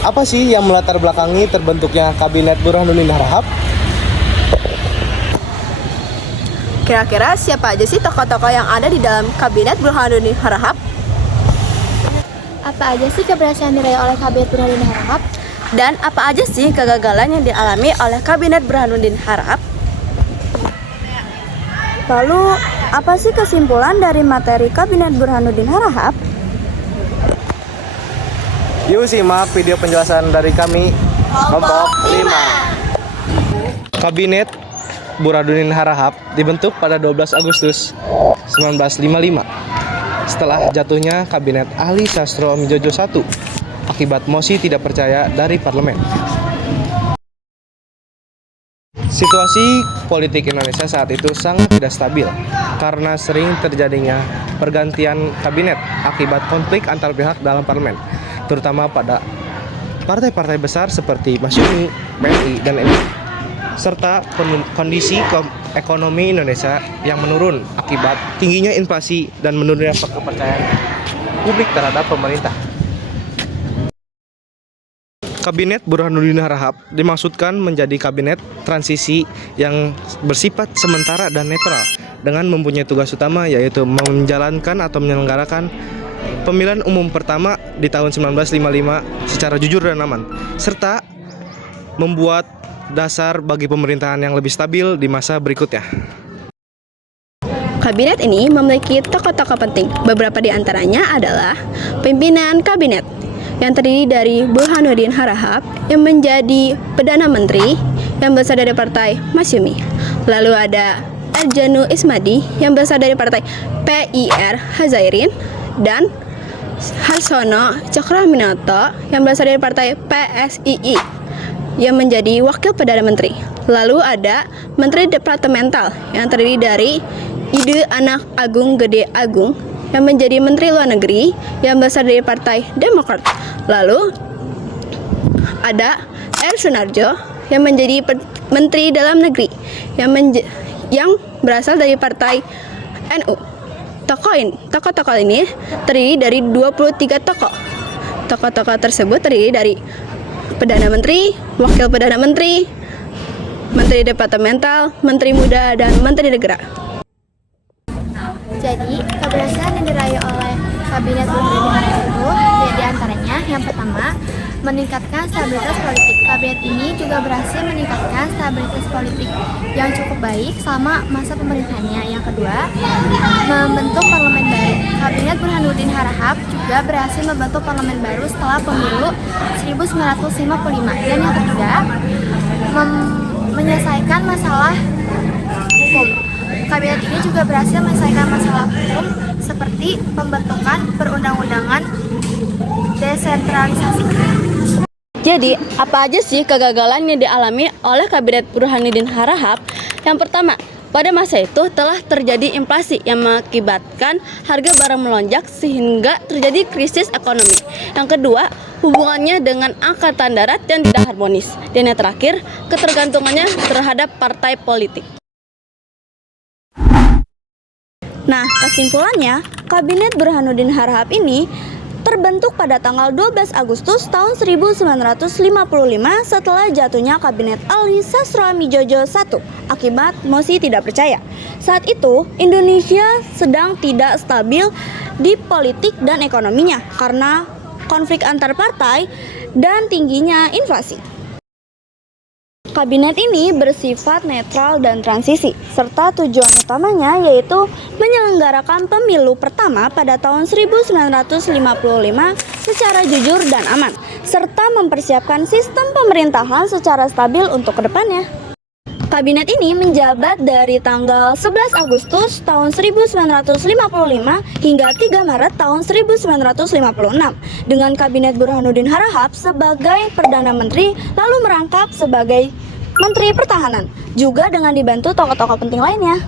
Apa sih yang melatar belakangi terbentuknya Kabinet Burhanuddin Harahap? Kira-kira siapa aja sih tokoh-tokoh yang ada di dalam Kabinet Burhanuddin Harahap? Apa aja sih keberhasilan diraih oleh Kabinet Burhanuddin Harahap? Dan apa aja sih kegagalan yang dialami oleh Kabinet Burhanuddin Harahap? Lalu, apa sih kesimpulan dari materi Kabinet Burhanuddin Harahap? Yuk simak video penjelasan dari kami, kelompok 5. Kabinet Burhanuddin Harahap dibentuk pada 12 Agustus 1955 setelah jatuhnya Kabinet Ahli Sastro Mijojo I akibat mosi tidak percaya dari parlemen. Situasi politik Indonesia saat itu sangat tidak stabil karena sering terjadinya pergantian kabinet akibat konflik antar pihak dalam parlemen, terutama pada partai-partai besar seperti Masyumi, PSI, dan MI, serta kondisi ekonomi Indonesia yang menurun akibat tingginya inflasi dan menurunnya kepercayaan publik terhadap pemerintah. Kabinet Burhanuddin Harahap dimaksudkan menjadi kabinet transisi yang bersifat sementara dan netral dengan mempunyai tugas utama yaitu menjalankan atau menyelenggarakan pemilihan umum pertama di tahun 1955 secara jujur dan aman, serta membuat dasar bagi pemerintahan yang lebih stabil di masa berikutnya. Kabinet ini memiliki tokoh-tokoh penting. Beberapa di antaranya adalah pimpinan kabinet yang terdiri dari Burhanuddin Harahap yang menjadi Perdana Menteri yang berasal dari Partai Masyumi. Lalu ada Erjanu Ismadi yang berasal dari Partai PIR Hazairin dan Harsono Cakraminoto yang berasal dari Partai PSII yang menjadi Wakil Perdana Menteri. Lalu ada Menteri Departemental yang terdiri dari Ide Anak Agung Gede Agung yang menjadi Menteri Luar Negeri yang berasal dari Partai Demokrat. Lalu ada R. Sunarjo yang menjadi Menteri Dalam Negeri yang berasal dari Partai NU. Tokoh-tokoh ini terdiri dari 23 tokoh. Tokoh-tokoh tersebut terdiri dari Perdana Menteri, Wakil Perdana Menteri, Menteri Departemental, Menteri Muda, dan Menteri Negara. Jadi, keberhasilan yang diraih oleh Kabinet Burhanuddin Harahap itu di antaranya yang pertama, meningkatkan stabilitas politik. Kabinet ini juga berhasil meningkatkan stabilitas politik yang cukup baik selama masa pemerintahannya. Yang kedua, membentuk parlemen baru. Kabinet Burhanuddin Harahap juga berhasil membentuk parlemen baru setelah pemilu 1955. Dan yang ketiga, menyelesaikan masalah hukum. Kabinet ini juga berhasil menyelesaikan masalah hukum seperti pembentukan perundang-undangan desentralisasi. Jadi, apa aja sih kegagalan yang dialami oleh Kabinet Burhanuddin Harahap? Yang pertama, pada masa itu telah terjadi inflasi yang mengakibatkan harga barang melonjak sehingga terjadi krisis ekonomi. Yang kedua, hubungannya dengan angkatan darat yang tidak harmonis. Dan yang terakhir, ketergantungannya terhadap partai politik. Nah, kesimpulannya, Kabinet Burhanuddin Harahap ini terbentuk pada tanggal 12 Agustus tahun 1955 setelah jatuhnya Kabinet Ahli Sastro Mijojo I akibat mosi tidak percaya. Saat itu, Indonesia sedang tidak stabil di politik dan ekonominya karena konflik antar partai dan tingginya inflasi. Kabinet ini bersifat netral dan transisi, serta tujuan utamanya yaitu menyelenggarakan pemilu pertama pada tahun 1955 secara jujur dan aman, serta mempersiapkan sistem pemerintahan secara stabil untuk kedepannya. Kabinet ini menjabat dari tanggal 11 Agustus tahun 1955 hingga 3 Maret tahun 1956 dengan Kabinet Burhanuddin Harahap sebagai Perdana Menteri lalu merangkap sebagai Menteri Pertahanan, juga dengan dibantu tokoh-tokoh penting lainnya.